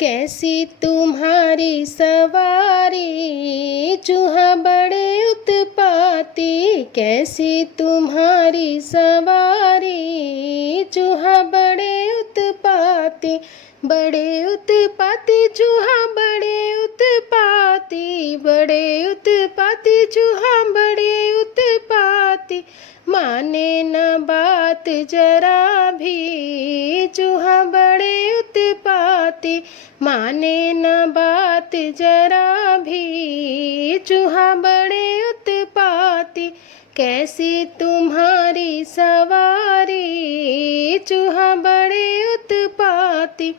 कैसी तुम्हारी सवारी, चूहा बड़े उत्पाती। कैसी तुम्हारी सवारी, चूहा बड़े उत्पाती। बड़े उत्पाती चूहा बड़े उत्पाती, बड़े उत्पाती चूहा बड़े उत्पाती। माने न बात जरा भी, चूहा बड़े उत्पाती। माने न बात जरा भी, चूहा बड़े उत्पाती। कैसी तुम्हारी सवारी, चूहा बड़े उत्पाती।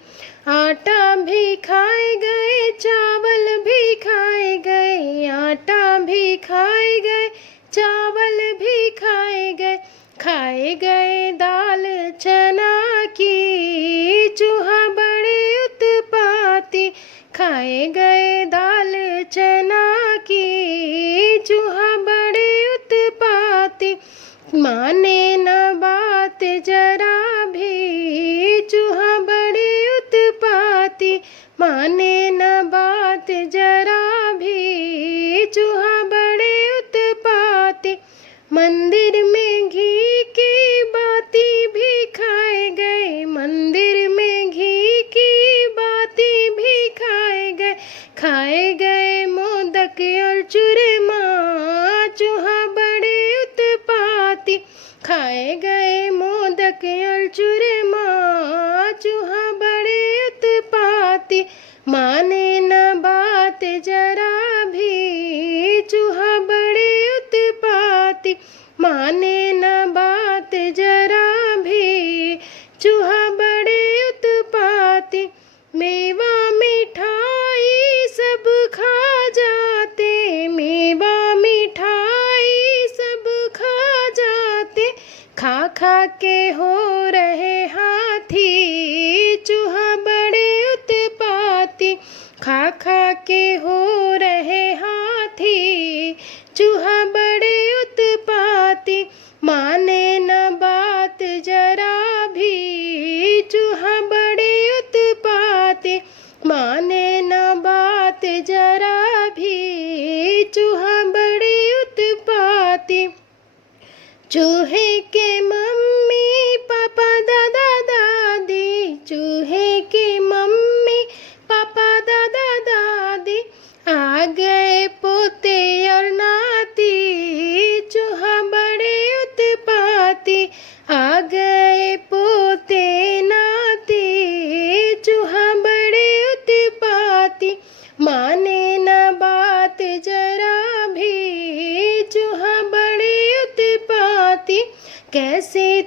आटा भी खाए गए, चावल भी खाए गए। आटा भी खाए गए, चावल भी खाए गए। खाए गए दाल चना की, चूहा बड़े उत्पाती। खाए गए दाल चना की, चूहा बड़े उत्पाती। माने न बात जरा भी, चूहा बड़े उत्पाती। माने न बात जरा भी, चूहा बड़े उत्पाती। मंदिर में घी की बाती भी खाए गए। मंदिर में घी की बाती भी खाए गए। खाए गए मोदक और चूरमा, चूहा बड़े उत्पाती। खाए गए मोदक और चूरमा, चूहा बड़े उत्पाती। माने न बात जरा भी, चूहा बड़े उत्पाती। माने न बात जरा भी, चूहा बड़े उत्पाती। मेवा मिठाई सब खा जाते, मेवा मिठाई सब खा जाते। खा खा के हो रहे हाथी, चूहा बड़े उत्पाती। खा खा के हो रहे हाथी, चूहा बड़े उत्पाती। माने न बात जरा भी, चूहा बड़े उत्पाती। माने न बात जरा भी, चूहा बड़े उत्पाती। चूहे के मम्मी पापा दादा दादी, चूहे के मम्मी पापा दादा दादी। आ गए पोते और नाती, चूहा बड़े उत्पाती। आ गए पोते नाती, चूहा बड़े उत्पाती। माने न बात जरा भी, चूहा बड़े उत्पाती। कैसे